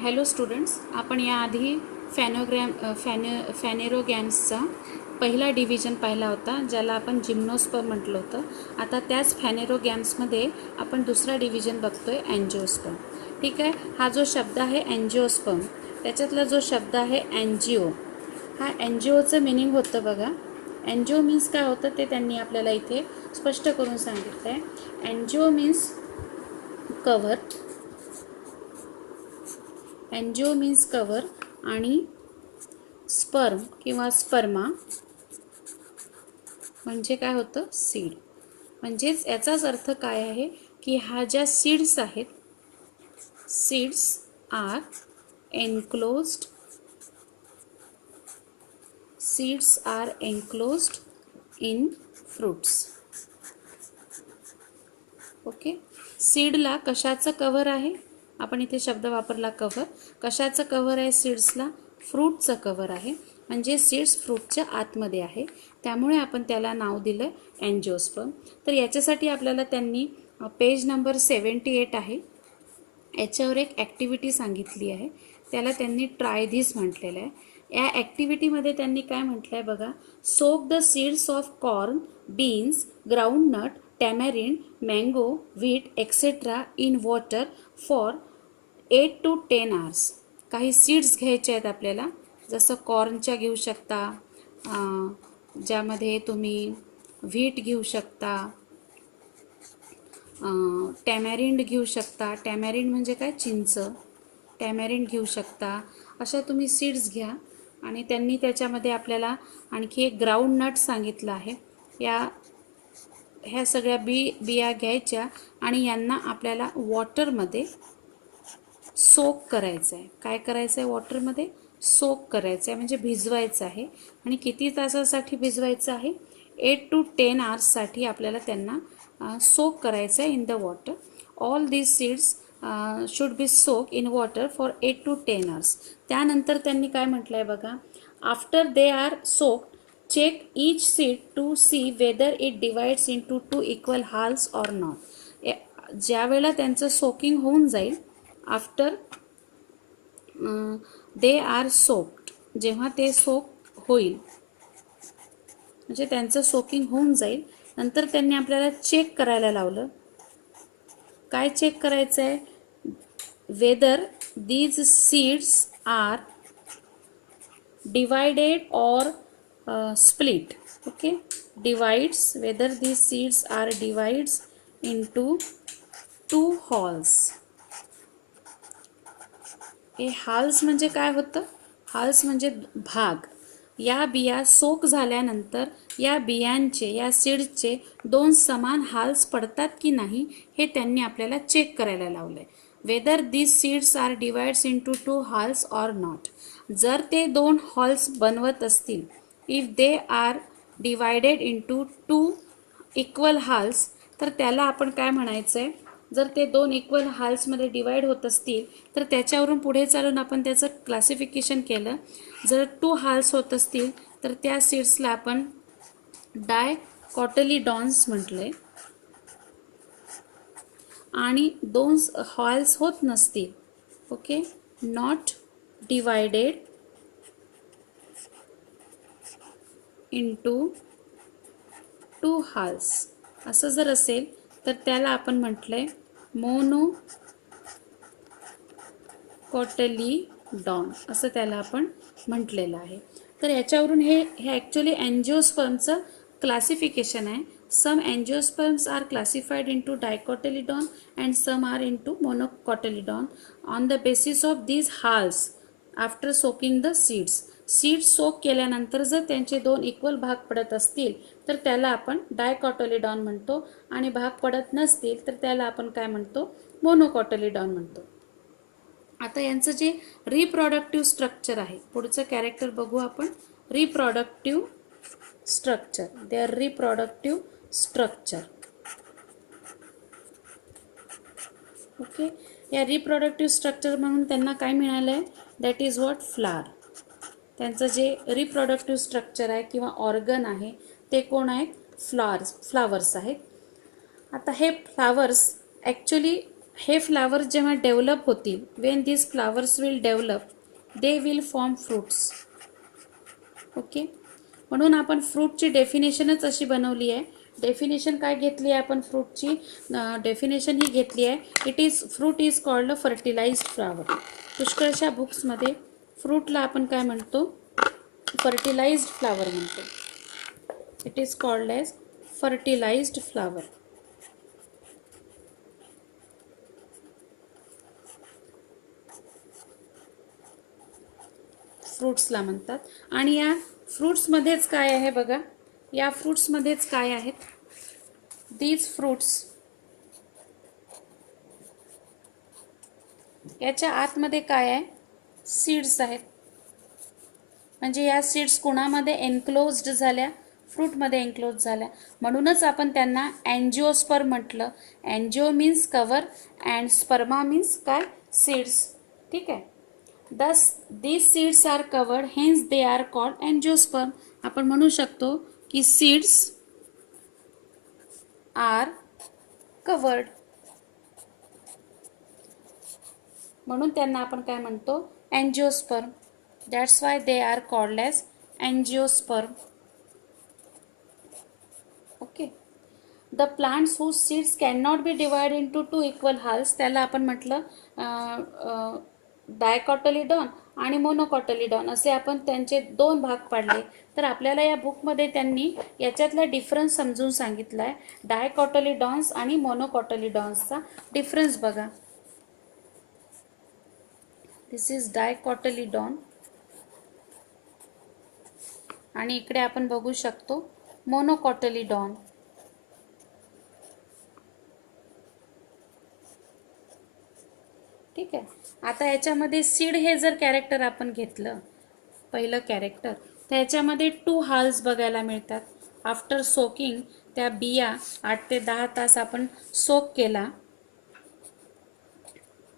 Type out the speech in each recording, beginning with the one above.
Hello students, आपण याआधी फॅनेरोगॅम्सचा पहिला डिव्हिजन पाहिला होता, ज्याला आपण जिम्नोस्पर्म म्हटलं होतं. आता त्याच फॅनेरोगॅम्समध्ये आपण दुसरा डिव्हिजन बघतोय, अँजिओस्पर्म. ठीक आहे. हा जो शब्द आहे अँजिओस्पर्म, त्याच्यातला जो शब्द आहे अँजिओ, हा अँजिओचं मिनिंग होतं बघा. अँजिओ मीन्स काय होतं ते त्यांनी आपल्याला इथे स्पष्ट करून सांगितलं आहे. अँजिओ मीन्स कव्हर, एन्जिओ मीन्स कवर, आणि स्पर्म किंवा स्पर्मा म्हणजे काय होतं, सीड. म्हणजेच याचाच अर्थ काय आहे की हा ज्या सीड्स आहेत, seeds are enclosed, seeds are enclosed in fruits. Okay. सीडला कशाचं कव्हर आहे, आपण इथे शब्द वापरला कव्हर. कशाचं कव्हर आहे सीड्सला, फ्रूटचं कव्हर आहे. म्हणजे सीड्स फ्रूटच्या आतमध्ये आहे, त्यामुळे आपण त्याला नाव दिलं अँजिओस्पर्म. तर याच्यासाठी आपल्याला त्यांनी पेज नंबर 78 आहे, याच्यावर एक ॲक्टिव्हिटी सांगितली आहे. त्याला त्यांनी ट्राय धिस म्हटलेलं आहे. या ॲक्टिव्हिटीमध्ये त्यांनी काय म्हटलं आहे बघा. Soak the seeds of corn, beans, groundnut, tamarind, mango, wheat etcetera in water for 8 to 10 hours. काही सीड्स घ्यायचे आहेत आपल्याला, जसं कॉर्नच्या घेऊ शकता, ज्यामध्ये तुम्ही व्हीट घेऊ शकता, टॅमॅरिंड घेऊ शकता. टॅमॅरिंड म्हणजे काय, चिंच. टॅमॅरिंड घेऊ शकता. अशा तुम्ही सीड्स घ्या. आणि त्यांनी त्याच्यामध्ये आपल्याला आणखी एक ग्राउंड नट सांगितलं आहे. ह्या सगळ्या बिया घ्यायच्या आणि यांना आपल्याला वॉटरमध्ये सोक करायचं आहे. काय करायचं आहे, वॉटरमध्ये सोक करायचं आहे, म्हणजे भिजवायचं आहे. आणि किती तासासाठी भिजवायचं आहे, 8 to 10 hours आपल्याला त्यांना सोक करायचं आहे in the water. All these seeds should be soak in water for 8 to 10 hours. त्यानंतर त्यांनी काय म्हटलं आहे बघा. After they are soaked, check each seed to see whether it divides into 2 equal halves or not. ज्या वेळेला त्यांचं soaking होऊन जाईल, आफ्टर दे आर सोक्ड, जेव्हा ते सोक होईल, म्हणजे त्यांचं सोकिंग होऊन जाईल, नंतर त्यांनी आपल्याला चेक करायला लावलं. काय चेक करायचं आहे, whether these seeds are divided or split. Okay, divides, whether these seeds are divides into 2 halves. हे हाल्स म्हणजे काय होतं, हाल्स म्हणजे भाग. या बिया सोक झाल्यानंतर या बियांचे, या सीड्सचे 2 समान हाल्स पडतात की नाही हे त्यांनी आपल्याला चेक करायला लावलंय. Whether these seeds are divides into 2 halves or not. जर ते 2 हॉल्स बनवत असतील, if they are divided into 2 equal halves, तर त्याला आपण काय म्हणायचं आहे. जर ते 2 equal halvesमध्ये डिवाइड होत असतील, तर त्याच्यावरून पुढे चालून आपण त्याचं क्लासिफिकेशन केलं. जर 2 halves होत असतील, तर त्या सीड्सला आपण डायकॉटलीडॉन्स म्हटलं आहे. आणि 2 halves होत नसतील, okay, not divided into 2 halves असं जर असेल, तर त्याला आपण म्हटलंय मोनोकॉटलीडॉन, असं त्याला आपण म्हटलेलं आहे. तर याच्यावरून हे ॲक्च्युली अँजिओस्पर्मचं क्लासिफिकेशन आहे. Some angiosperms are classified into dicotyledon and some are into monocotyledon on the basis of these halves after soaking the seeds. Seeds soak केल्यानंतर जर त्यांचे 2 इक्वल भाग पडत असतील, तर त्याला आपण डायकॉटलीडॉन म्हणतो. आणि भाग पडत नसतील, तर त्याला आपण काय म्हणतो, मोनोकॉटलीडॉन म्हणतो. आता यांचं जे रिप्रोडक्टिव्ह स्ट्रक्चर आहे, पुढचं कॅरेक्टर बघू आपण. Reproductive structure, their reproductive structure. Okay. या रिप्रोडक्टिव्ह स्ट्रक्चर म्हणून त्यांना काय मिळालं आहे, दॅट इज व्हॉट, फ्लावर. त्यांचं जे रिप्रोडक्टिव्ह स्ट्रक्चर आहे किंवा ऑर्गन आहे, ते कोण आहेत, फ्लावर्स आहेत. आता हे फ्लावर्स ॲक्च्युली हे फ्लावर्स जेव्हा डेव्हलप होतील, Wien this flowers will develop they will form fruits. Okay, म्हणून आपण फ्रूटची डेफिनेशनच अशी बनवली आहे. डेफिनेशन काय घेतली आहे आपण फ्रूटची? डेफिनेशन ही घेतली आहे, fruit is called a fertilised flower. पुष्कळशा बुक्समध्ये फ्रूटला आपण काय म्हणतो? फर्टिलाइज्ड फ्लावर म्हणतो. It is called as fertilised flower. फ्रूट्सला म्हणतात. आणि या फ्रूट्समध्येच काय आहे बघा, या फ्रूट्समध्येच काय आहेत? दीज फ्रूट्स, याच्या आतमध्ये काय आहे? सीड्स आहेत. म्हणजे या सीड्स कोणामध्ये एन्क्लोज्ड झाल्या? फ्रूटमध्ये एन्क्लोज झाल्या. म्हणूनच आपण त्यांना अँजिओस्पर्म म्हटलं. Angio means cover and sperma means काय? सीड्स. ठीक आहे. Thus these seeds are covered, hence they are called angiosperm. आपण म्हणू शकतो की seeds are covered. म्हणून त्यांना आपण काय म्हणतो? angiosperm. That's why they are called as angiosperm. Okay. The plants whose seeds cannot be divided into two equal halves, त्याला आपण म्हटलं डायकॉटलिडॉन आणि मोनोकॉटलिडॉन असे आपण त्यांचे दोन भाग पाडले. तर आपल्याला या बुकमध्ये त्यांनी याच्यातला डिफरन्स समजून सांगितला आहे. डायकॉटलिडॉन्स आणि मोनोकॉटलिडॉन्सचा डिफरन्स बघा. दिस इज डायकॉटलिडॉन आणि इकडे आपण बघू शकतो मोनोकॉटलिडॉन. ठीक आहे. आता याच्यामध्ये सीड हे जर कॅरेक्टर आपण घेतलं, पहिलं कॅरेक्टर, तर याच्यामध्ये 2 हाल्स बघायला मिळतात. आफ्टर सोकिंग, त्या बिया 8 ते 10 तास आपण सोक केला,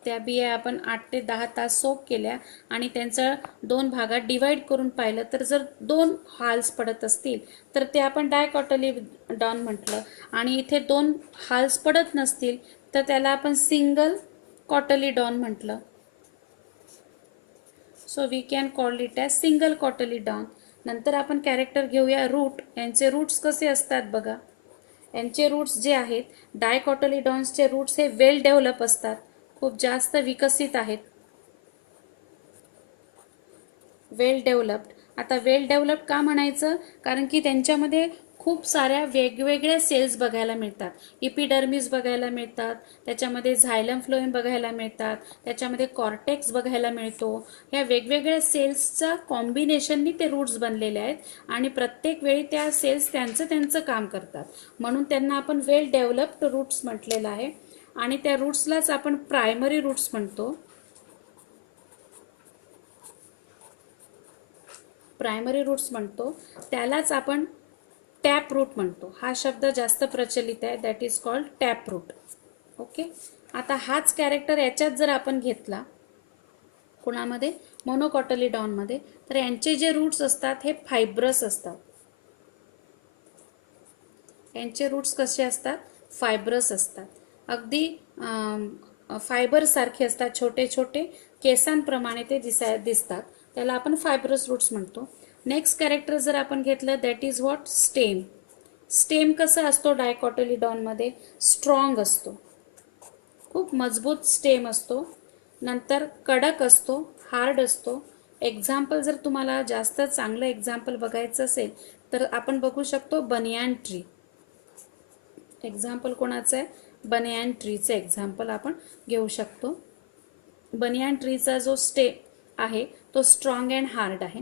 त्या बिया आपण 8 ते 10 तास सोक केल्या आणि त्यांचं 2 भागात डिवाइड करून पाहिलं, तर जर 2 हाल्स पडत असतील तर ते आपण डायकॉटलिडॉन म्हटलं. आणि इथे 2 हाल्स पडत नसतील तर त्याला आपण सिंगल कॉटलिडॉन म्हटलं. So we can call it as single cotyledon. नंतर आपण कॅरेक्टर घेऊया रूट. यांचे रूट्स कसे असतात बघा. यांचे रूट्स जे आहेत, डायकॉटलिडॉन्सचे रूट्स हे वेल डेव्हलप असतात, खूप जास्त विकसित आहेत, वेल डेव्हलप्ड. आता वेल डेव्हलप्ड का म्हणायचं? कारण की त्यांच्यामध्ये खूप साऱ्या वेगवेगळ्या सेल्स बघायला मिळतात. इपिडर्मिस बघायला मिळतात, त्याच्यामध्ये झायलम फ्लोएम बघायला मिळतात, त्याच्यामध्ये कॉर्टेक्स बघायला मिळतो. ह्या वेगवेगळ्या सेल्सचा कॉम्बिनेशननी ते रूट्स बनलेले आहेत आणि प्रत्येक वेळी त्या सेल्स त्यांचं काम करतात. म्हणून त्यांना आपण वेल डेव्हलप्ड रूट्स म्हटलेलं आहे. आणि त्या रूट्सलाच आपण प्रायमरी रूट्स म्हणतो. प्रायमरी रूट्स म्हणतो, त्यालाच आपण टॅप रूट म्हणतो. हा शब्द जास्त प्रचलित आहे, that is called tap root. Okay. आता हाच कॅरेक्टर याच्यात जर आपण घेतला, कोणामध्ये? मोनोकॉटलिडॉनमध्ये, तर यांचे जे रूट्स असतात हे फायब्रस असतात. यांचे रूट्स कसे असतात? फायब्रस असतात. अगदी फायबर सारखे असतात, छोटे छोटे केसांप्रमाणे ते दिसतात. त्याला आपण फायब्रस रूट्स म्हणतो. नेक्स्ट कॅरेक्टर जर आपण घेतलं, that is what? Stem. Stem कसा असतो डायकॉटलिडॉनमध्ये? स्ट्रॉंग असतो, खूप मजबूत स्टेम असतो. नंतर कडक असतो, हार्ड असतो. एक्झाम्पल जर तुम्हाला जास्त चांगलं एक्झाम्पल बघायचं असेल तर आपण बघू शकतो बनियान ट्री. एक्झाम्पल कोणाचं आहे? बनियान ट्रीचं एक्झाम्पल आपण घेऊ शकतो. बनियान ट्रीचा जो स्टेम आहे तो स्ट्रॉंग अँड हार्ड आहे.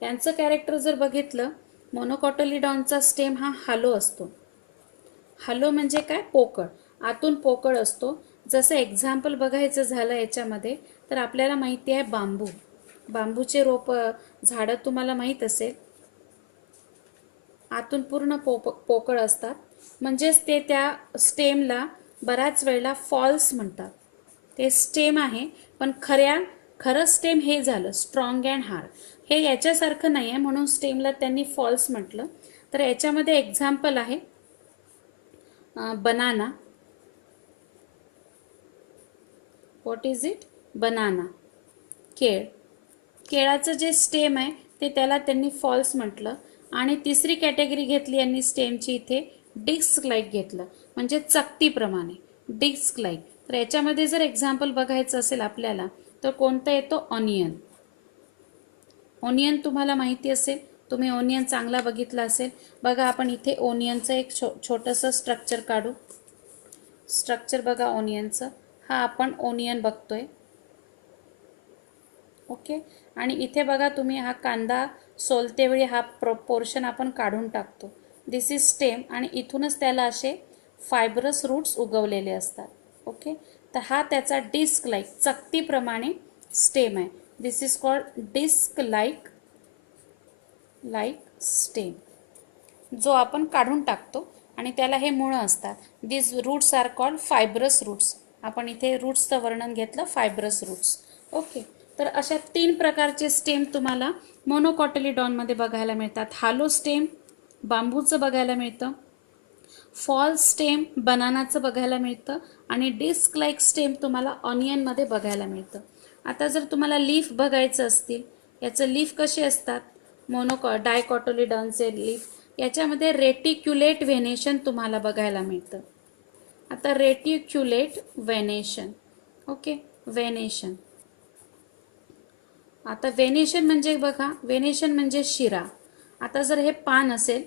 यांचं कॅरेक्टर जर बघितलं, मोनोकॉटलिडॉनचा स्टेम हा हालो असतो. हालो म्हणजे काय? पोकळ, आतून पोकळ असतो. जसं एक्झाम्पल बघायचं झालं याच्यामध्ये तर आपल्याला माहिती आहे बांबू. बांबूचे रोप झाडं तुम्हाला माहीत असेल, आतून पूर्ण पोकळ असतात. म्हणजेच ते त्या स्टेमला बऱ्याच वेळेला फॉल्स म्हणतात. ते स्टेम आहे पण खरं स्टेम हे झालं स्ट्रॉंग अँड हार्ड. हे याच्यासारखं नाही आहे म्हणून स्टेमला त्यांनी फॉल्स म्हटलं. तर याच्यामध्ये एक्झाम्पल आहे banana. What is it? Banana. केळ. केळाचं जे स्टेम आहे ते त्याला त्यांनी फॉल्स म्हटलं. आणि तिसरी कॅटेगरी घेतली यांनी स्टेमची इथे, डिस्क लाईक घेतलं, म्हणजे चकतीप्रमाणे, डिस्क लाईक. तर याच्यामध्ये जर एक्झाम्पल बघायचं असेल आपल्याला तर कोणतं येतो? ऑनियन. ऑनियन तुम्हाला माहिती असेल, तुम्ही ऑनियन चांगला बघितला असेल. बघा आपण इथे ऑनियनचं एक छोटंसं स्ट्रक्चर काढू. स्ट्रक्चर बघा ऑनियनचं. हा आपण ऑनियन बघतोय. ओके. आणि इथे बघा तुम्ही हा कांदा सोलतेवेळी हा पोर्शन आपण काढून टाकतो. दिस इज स्टेम. आणि इथूनच त्याला असे फायब्रस रूट्स उगवलेले असतात. ओके. तर हा त्याचा डिस्क लाईक, चकतीप्रमाणे स्टेम आहे. This is called disc like stem, जो आपण काढून टाकतो आणि त्याला हे मुळं असतात. This roots are called fibrous roots. आपण इथे रूट्सचं वर्णन घेतलं, फायब्रस रूट्स. ओके. तर अशा 3 प्रकारचे स्टेम तुम्हाला मोनोकॉटिलिडॉनमध्ये बघायला मिळतात. हालो स्टेम बांबूचं बघायला मिळतं, फॉल्स स्टेम बनानाचं बघायला मिळतं, आणि डिस्क लाईक स्टेम तुम्हाला ऑनियनमध्ये बघायला मिळतं. आता जर तुम्हाला लीफ बघायचं असतील, याचं लीफ कसे असतात, डायकॉटिलिडॉनचे लीफ, याच्यामध्ये रेटिक्युलेट व्हेनेशन तुम्हाला बघायला मिळतं. आता रेटिक्युलेट व्हेनेशन. ओके. व्हेनेशन. आता व्हेनेशन म्हणजे बघा, व्हेनेशन म्हणजे शिरा. आता जर हे पान असेल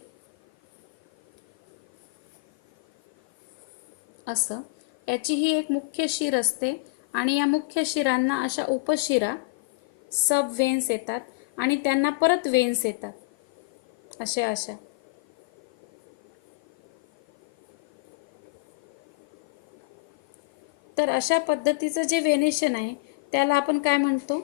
असं, याची ही एक मुख्य शिर असते, आणि या मुख्य शिरांना अशा उपशिरा, सब वेन्स येतात, आणि त्यांना परत वेन्स येतात अशा. तर अशा पद्धतीचं जे व्हेनेशन आहे त्याला आपण काय म्हणतो?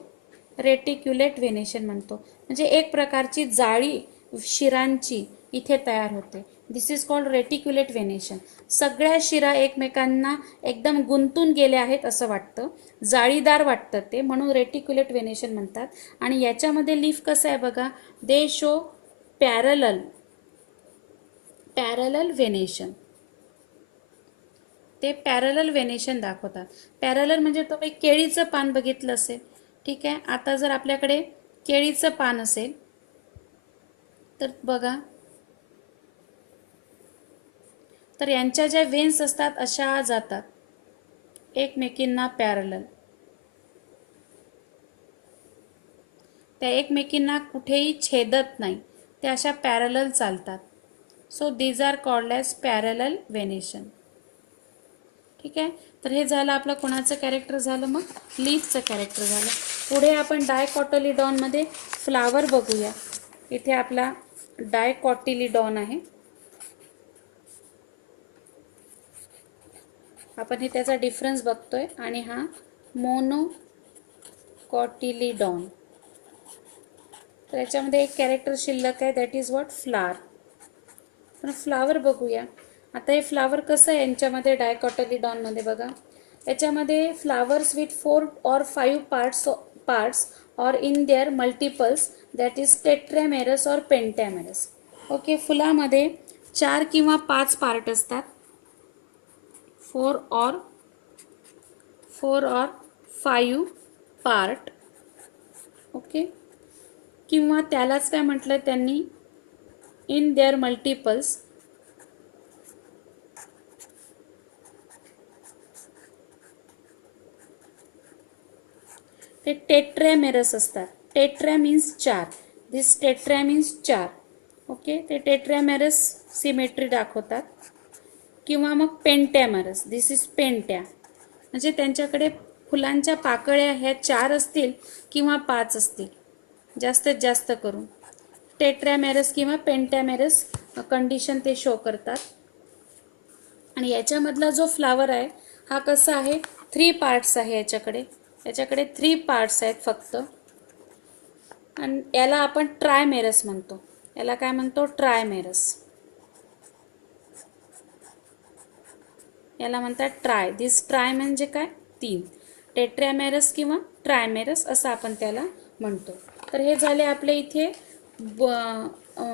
रेटिक्युलेट व्हेनेशन म्हणतो. म्हणजे एक प्रकारची जाळी शिरांची इथे तयार होते. दिस इज कॉल्ड रेटिक्युलेट व्हेनेशन. सगळ्या शिरा एकमेकांना एकदम गुंतून गेल्या आहेत असं वाटतं, जाळीदार वाटतं ते, म्हणून रेटिक्युलेट व्हेनेशन म्हणतात. आणि याच्यामध्ये लीफ कसं आहे बघा, दे शो पॅरलल व्हेनेशन. ते पॅरलल व्हेनेशन दाखवतात. पॅरलल म्हणजे तुम्ही केळीचं पान बघितलं असेल. ठीक आहे. आता जर आपल्याकडे केळीचं पान असेल तर बघा, तर यांच्या ज्या वेन्स असतात अशा जातात एकमेकींना पॅरलल. त्या एकमेकींना कुठेही छेदत नाही, त्या अशा पॅरलल चालतात. So these are called as parallel venation. ठीक आहे. तर हे झालं आपलं कोणाचं कॅरेक्टर झालं, मग लीफचं कॅरेक्टर झालं. पुढे आपण डायकॉटिलिडॉनमध्ये फ्लावर बघूया. इथे आपला डायकॉटिलिडॉन आहे. आपण हे त्याचा डिफरन्स बघतोय. आणि हा मोनोकॉटिलिडॉन. तर याच्यामध्ये एक कॅरेक्टर शिल्लक आहे, दॅट इज व्हॉट? फ्लावर. पण फ्लावर बघूया. आता हे फ्लावर कसं आहे यांच्यामध्ये, डायकॉटिलिडॉनमध्ये बघा, याच्यामध्ये फ्लावर्स विथ 4 or 5 पार्ट्स और in their multiples, that is tetramerous और पेंटॅमेरस. ओके. फुलामध्ये 4 किंवा 5 पार्ट असतात, 4 or 5 पार्ट. ओके. किंवा त्यालाच काय म्हटलं त्यांनी, इन देअर मल्टिपल्स, ते टेट्रामेरस असतात. Tetra means 4. दिस टेट्रा मीन्स 4. ओके. ते टेट्रामेरस सिमेट्री दाखवतात. किंवा मग पेंटॅमेरस, दिस इज पेंट्या. म्हणजे त्यांच्याकडे फुलांच्या पाकळ्या ह्या 4 असतील किंवा 5 असतील, जास्तीत जास्त करून. टेट्रामेरस किंवा पेंटॅमेरस कंडिशन ते शो करतात. आणि याच्यामधला जो फ्लावर आहे हा कसा आहे, 3 पार्ट्स आहे याच्याकडे 3 पार्ट्स आहेत फक्त. आणि याला आपण ट्रायमेरस म्हणतो. याला काय म्हणतो? ट्रायमेरस. याला म्हणतात ट्राय. दिस ट्राय म्हणजे काय? 3. टेट्रामेरस किंवा ट्रायमेरस असं आपण त्याला म्हणतो. तर हे झाले आपले इथे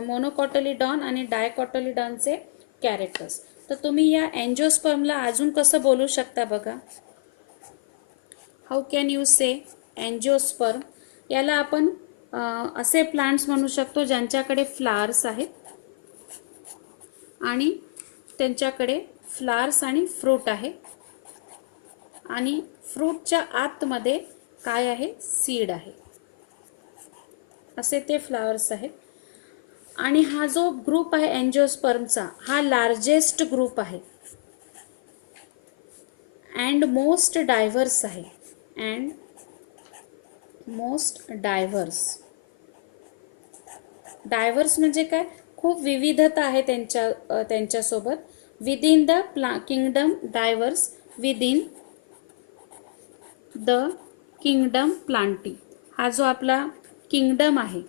मोनोकॉटिलिडॉन आणि डायकॉटिलिडॉनचे कॅरेक्टर्स. तर तर तुम्ही या अँजिओस्पर्मला अजून कसं बोलू शकता बघा. How can you say angiosperm. याला आपण असे प्लांट्स म्हणू शकतो ज्यांच्याकडे फ्लावर्स आहेत आणि त्यांच्याकडे फ्लावर्स आणि फ्रूट आहे आणि फ्रूटच्या आतमध्ये काय आहे, सीड आहे. असे ते फ्लावर्स आहेत. आणि हा जो ग्रुप आहे अँजिओस्पर्मचा, हा लार्जेस्ट ग्रुप आहे अँड मोस्ट डायव्हर्स आहे. अँड मोस्ट डायव्हर्स म्हणजे काय, खूप विविधता आहे त्यांच्यासोबत. Within the kingdom diverse within the kingdom plantae. हा जो आपला किंगडम आहे,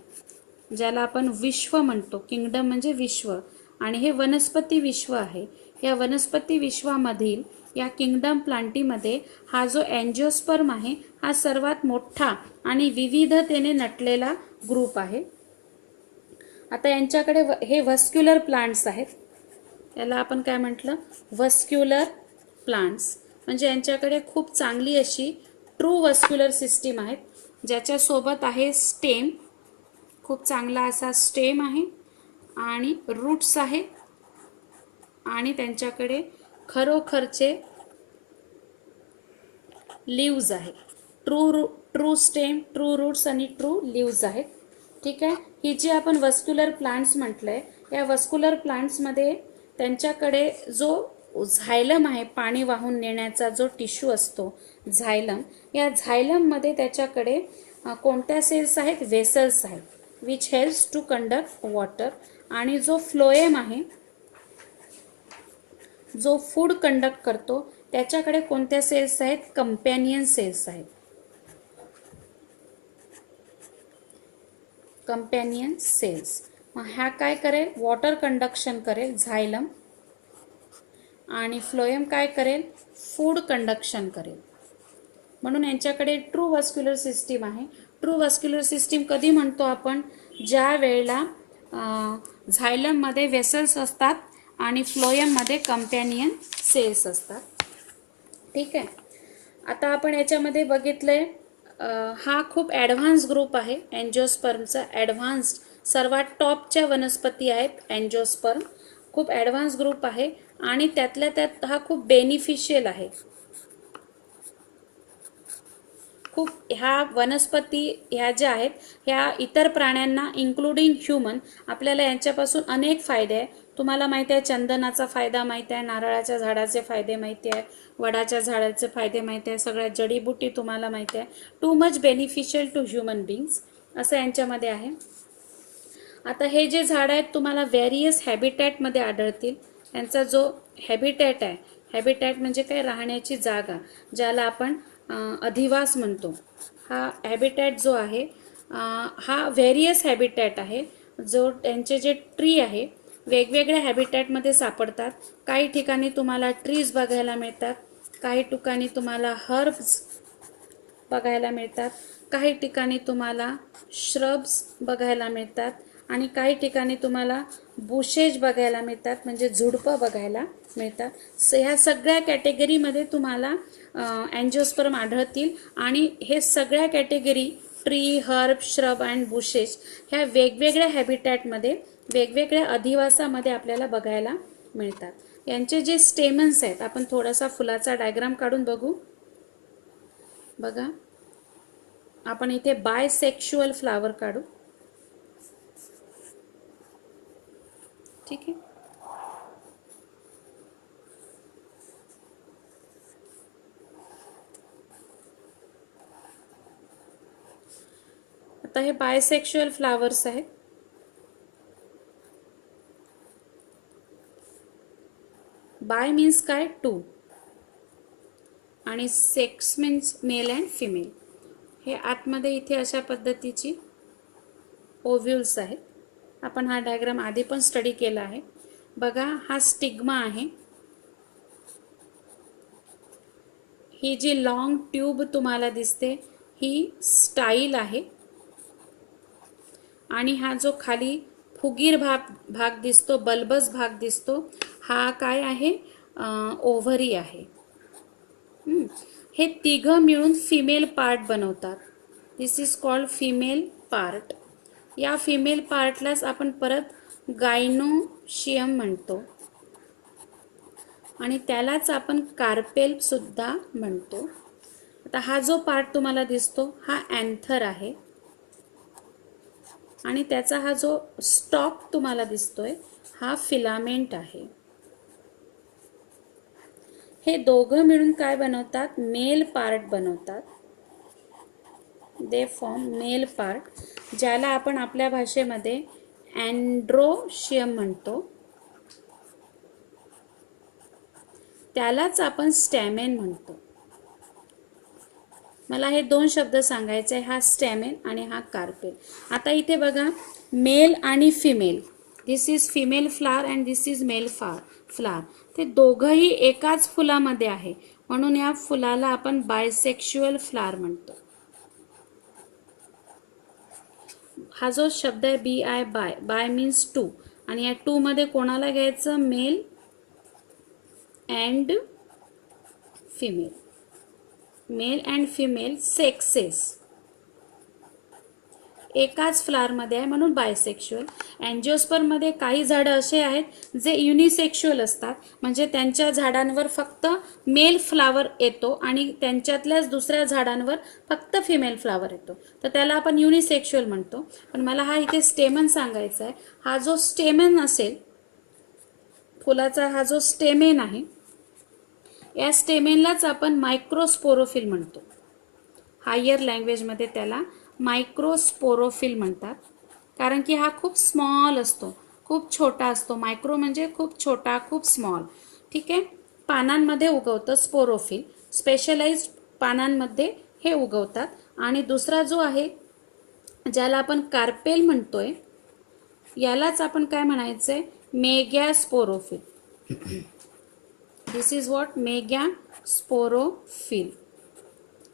ज्याला आपण विश्व म्हणतो, किंगडम म्हणजे विश्व, आणि हे वनस्पती विश्व आहे. या वनस्पती विश्वामधील या किंगडम प्लांटीमध्ये हा जो अँजिओस्पर्म आहे हा सर्वात मोठा आणि विविधतेने नटलेला ग्रुप आहे. आता यांच्याकडे हे व्हस्क्युलर प्लांट्स आहेत. याला आपण काय म्हटलं, व्हस्क्युलर प्लांट्स. म्हणजे यांच्याकडे खूप चांगली अशी ट्रू व्हस्क्युलर सिस्टीम आहे, ज्याच्यासोबत आहे स्टेम, खूप चांगला असा स्टेम आहे आणि रूट्स आहे आणि त्यांच्याकडे खरोखरचे लीव्ज आहे. ट्रू स्टेम, ट्रू रूट्स आणि ट्रू लीव्ज आहेत. ठीक आहे. ही जी आपण व्हस्क्युलर प्लांट्स म्हटलंय, या व्हस्क्युलर प्लांट्समध्ये त्यांच्याकडे जो झायलम आहे, पाणी वाहून नेण्याचा जो टिश्यू असतो झायलम, या झायलममध्ये त्याच्याकडे कोणत्या सेल्स आहेत, वेसल्स आहेत, which helps to conduct water. आणि जो फ्लोएम आहे, जो फूड कंडक्ट करतो, त्याच्याकडे कोणत्या सेल्स आहेत, कंपॅनियन सेल्स आहेत. Companion cells. मग ह्या काय करेल, वॉटर कंडक्शन करेल झायलम, आणि फ्लोएम काय करेल, फूड कंडक्शन करेल. म्हणून यांच्याकडे ट्रू व्हस्क्युलर सिस्टीम आहे. ट्रू व्हस्क्युलर सिस्टीम कधी म्हणतो आपण, ज्या वेळेला झायलममध्ये वेसल्स असतात आणि फ्लोएममध्ये कंपॅनियन सेल्स असतात. ठीक आहे. आता आपण याच्यामध्ये बघितलंय, हा खूप ॲडव्हान्स ग्रुप आहे अँजिओस्पर्मचा. ॲडव्हान्स्ड, सर्वात टॉपच्या वनस्पती आहेत अँजिओस्पर्म. खूप ॲडव्हान्स ग्रुप आहे आणि त्यातल्या त्यात हा खूप बेनिफिशियल आहे. खूप ह्या वनस्पती ह्या ज्या आहेत, ह्या इतर प्राण्यांना इन्क्लुडिंग ह्युमन, आपल्याला यांच्यापासून अनेक फायदे आहे. तुम्हाला माहिती आहे, चंदनाचा फायदा माहिती आहे, नारळाच्या झाडाचे फायदे माहिती आहे, वडाच्या झाडाचे फायदे माहिती आहे, सगळ्या जडीबुटी तुम्हाला माहिती आहे. Too much beneficial to human beings असं यांच्यामध्ये आहे. आता हे जे झाड आहेत तुम्हाला व्हेरियस हॅबिटॅटमध्ये आढळतील. यांचा जो हॅबिटॅट आहे, हॅबिटॅट म्हणजे काय, राहण्याची जागा, ज्याला आपण अधिवास म्हणतो. हा हॅबिटॅट जो आहे हा व्हेरियस हॅबिटॅट आहे. जो त्यांचे जे ट्री आहे वेगवेगळ्या हॅबिटॅटमध्ये सापडतात. काही ठिकाणी तुम्हाला ट्रीज बघायला मिळतात, काही ठिकाणी तुम्हाला हर्ब्स बघायला मिळतात, काही ठिकाणी तुम्हाला श्रब्स बघायला मिळतात आणि काही ठिकाणी तुम्हाला बुशेज बघायला मिळतात, म्हणजे झुडपं बघायला मिळतात. ह्या सगळ्या कॅटेगरीमध्ये तुम्हाला अँजिओस्पर्म आढळतील. आणि हे सगळ्या category tree, herb, shrub and bushes ह्या वेगवेगळ्या हॅबिटॅटमध्ये, वेगवेगळ्या अधिवासामध्ये आपल्याला बघायला मिळतात. यांचे जे स्टेमन्स आहेत, आपण थोडासा फुलाचा डायग्राम काढून बघू. बघा, आपण इथे बायसेक्शुअल फ्लावर काढू. ठीक आहे. आता हे बायसेक्शुअल फ्लावर्स आहेत. बाय मीन्स काय, टू, आणि sex means male and female. हे आतमध्ये इथे अशा पद्धतीची ओव्ह्यूल्स आहेत. आपण हा डायग्राम आधी पण स्टडी केला आहे. बघा, हा स्टिग्मा आहे. ही जी लॉंग ट्यूब तुम्हाला दिसते ही स्टाईल आहे. आणि हा जो खाली फुगीर भाग दिसतो, बल्बस भाग दिसतो, हा काय आहे, ओव्हरी आहे. हे तिघं मिळून फिमेल पार्ट बनवतात. दिस इज कॉल्ड फिमेल पार्ट. या फिमेल पार्टलाच आपण परत गायनोशियम म्हणतो आणि त्यालाच आपण कार्पेल सुद्धा म्हणतो. आता हा जो पार्ट तुम्हाला दिसतो हा अँथर आहे आणि त्याचा हा जो स्टॉक तुम्हाला दिसतोय हा फिलामेंट आहे. हे दोघं मिळून काय बनवतात, मेल पार्ट बनवतात. दे फॉर्म मेल पार्ट, ज्याला आपण आपल्या भाषेमध्ये अँड्रोशियम म्हणतो. त्यालाच आपण स्टॅमेन म्हणतो. मला हे दोन शब्द सांगायचे आहे, हा स्टॅमेन आणि हा कार्पेल. आता इथे बघा, मेल आणि female, this is female flower and this is male flower. ते दोघंही एकाच फुलामध्ये आहे, म्हणून या फुलाला आपण बायसेक्शुअल फ्लावर म्हणतो. हा जो शब्द आहे BI, बाय मीन्स टू, आणि या टू मध्ये कोणाला घ्यायचं, male and female. Male and female sexes एकाच फ्लावरमध्ये आहे म्हणून बायसेक्शुअल. अँजिओस्पर्ममध्ये काही झाडं असे आहेत जे युनिसेक्शुअल असतात, म्हणजे त्यांच्या झाडांवर फक्त मेल फ्लावर येतो आणि त्यांच्यातल्याच दुसऱ्या झाडांवर फक्त फिमेल फ्लावर येतो, तर त्याला आपण युनिसेक्शुअल म्हणतो. पण मला हा इथे स्टेमन सांगायचा आहे. हा जो स्टेमन असेल, फुलाचा हा जो स्टेमेन आहे, या स्टेमेनलाच आपण मायक्रोस्पोरोफिल म्हणतो. हायर लँग्वेजमध्ये त्याला मायक्रोस्पोरोफिल म्हणतात, कारण की हा खूप स्मॉल असतो, खूप छोटा असतो. मायक्रो म्हणजे खूप छोटा, खूप स्मॉल. ठीक आहे. पानांमध्ये उगवतं स्पोरोफिल, स्पेशलाइज्ड पानांमध्ये हे उगवतात. आणि दुसरा जो आहे ज्याला आपण कार्पेल म्हणतोय, यालाच आपण काय म्हणायचंय, मेगॅस्पोरोफिल. दिस इज व्हॉट, मेगॅस्पोरोफिल.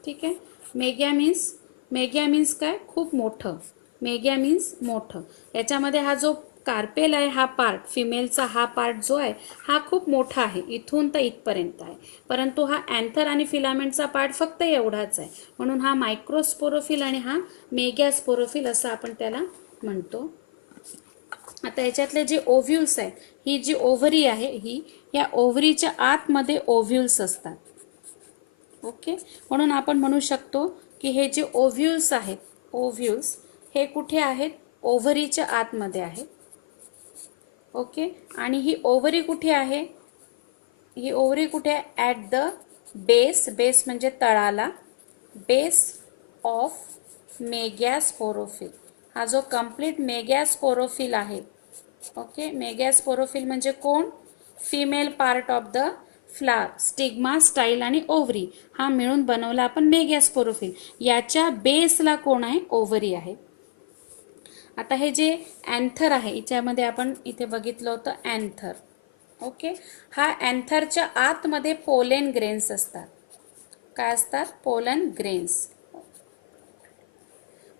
ठीक आहे. मेगा मीन्स काय, खूप मोठं. मेगा मीन्स मोठं. याच्यामध्ये हा जो कार्पेल आहे, हा पार्ट फिमेलचा, हा पार्ट जो आहे हा खूप मोठा आहे, इथून तर इथपर्यंत आहे. परंतु हा अँथर आणि फिलामेंटचा पार्ट फक्त एवढाच आहे, म्हणून हा मायक्रोस्पोरोफिल आणि हा मेगॅस्पोरोफिल असं आपण त्याला म्हणतो. आता याच्यातले जे ओव्ह्यूल्स आहेत, ही जी ओव्हरी आहे, या ओव्हरीच्या आतमध्ये ओव्ह्यूल्स असतात. ओके. म्हणून आपण म्हणू शकतो की हे जे ओव्ह्यूल्स आहेत, ओव्ह्यूल्स हे कुठे आहेत, ओव्हरीच्या आतमध्ये आहेत. ओके. आणि ही ओव्हरी कुठे आहे, ही ओव्हरी कुठे आहे, ॲट द बेस म्हणजे तळाला, बेस ऑफ मेगॅस्पोरोफिल. हा जो कंप्लीट मेगॅस्पोरोफिल आहे. ओके. मेगॅस्पोरोफिल म्हणजे कोण, female part of the flower, stigma, style आणि ओव्हरी हा मिळून बनवला आपण मेगॅस्पोरोफिल. याच्या बेसला कोण आहे, ओव्हरी आहे. आता हे जे अँथर आहे, याच्यामध्ये आपण इथे बघितलं होतं अँथर. ओके. हा अँथरच्या आतमध्ये पोलेन ग्रेन्स असतात. काय असतात, पोलन ग्रेन्स.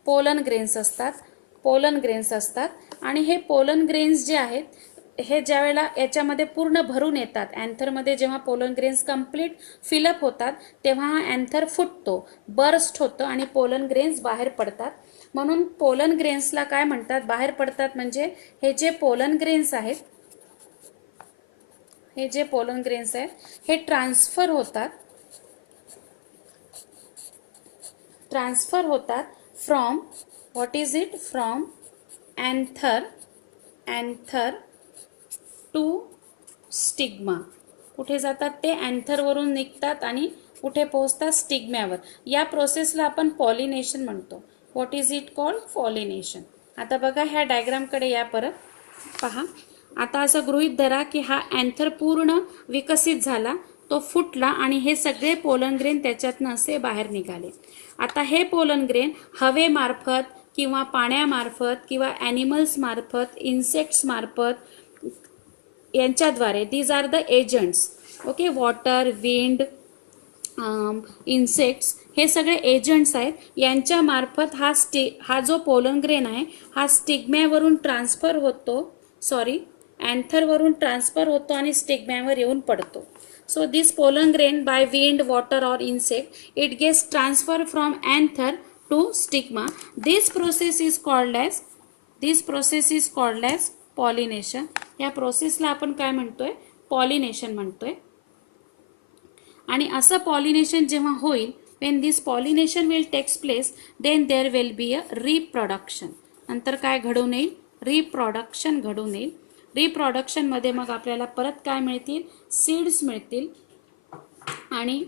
पोलन ग्रेन्स असतात. आणि हे पोलन ग्रेन्स जे आहेत, हे ज्या वेळेला याच्यामध्ये पूर्ण भरून येतात, अँथरमध्ये जेव्हा पोलन ग्रेन्स कंप्लीट फिलअप होतात, तेव्हा हा अँथर फुटतो, बर्स्ट होतं आणि पोलन ग्रेन्स बाहेर पडतात. म्हणून पोलन ग्रेन्सला काय म्हणतात, बाहेर पडतात म्हणजे हे जे पोलन ग्रेन्स आहेत, हे ट्रान्सफर होतात from, what is it, from anther to stigma. कुठे जातात ते, अँथरवरून निघतात आणि कुठे पोहोचतात, स्टिग्म्यावर. या प्रोसेसला आपण पॉलिनेशन म्हणतो. What is it called, pollination. आता बघा ह्या डायग्रामकडे या, परत पहा. आता असं गृहीत धरा की हा अँथर पूर्ण विकसित झाला, तो फुटला आणि हे सगळे पोलन ग्रेन त्याच्यातनं असे बाहेर निघाले. आता हे पोलन ग्रेन हवेमार्फत किंवा पाण्यामार्फत किंवा ॲनिमल्स मार्फत, इन्सेक्ट्स मार्फत, यांच्याद्वारे, these are the agents. Okay. Water, wind, insects हे सगळे एजंट्स आहेत. यांच्या मार्फत हा जो पोलन ग्रेन आहे हा स्टिग्म्यावरून ट्रान्सफर होतो, अँथरवरून ट्रान्सफर होतो आणि स्टिग्मॅवर येऊन पडतो. So this pollen grain by wind, water और insect it gets transfer from anther to stigma. This process is called as pollination. या प्रोसेसला आपण काय म्हणतोय? पॉलिनेशन म्हणतोय. आणि असं पॉलिनेशन जेव्हा होईल, when this pollination will takes place, then there will be a reproduction. नंतर काय घडून येईल? रिप्रोडक्शन घडून येईल. रिप्रोडक्शनमध्ये मग आपल्याला परत काय मिळतील? सीड्स मिळतील आणि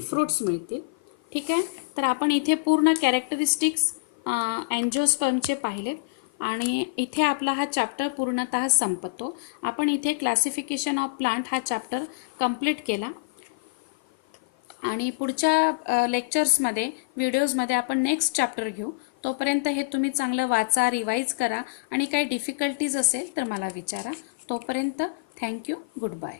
फ्रुट्स मिळतील. ठीक आहे. तर आपण इथे पूर्ण कॅरेक्टरिस्टिक्स अँजिओस्पर्मचे पाहिलेत आणि इथे आपला हा चॅप्टर पूर्णतः संपतो. आपण इथे क्लासिफिकेशन ऑफ प्लांट हा चॅप्टर कंप्लीट केला आणि पुढच्या लेक्चर्समध्ये, व्हिडिओजमध्ये आपण नेक्स्ट चॅप्टर घेऊ. तोपर्यंत हे तुम्ही चांगलं वाचा, रिवाईज करा आणि काही डिफिकल्टीज असेल तर मला विचारा. तोपर्यंत थँक्यू. Good bye.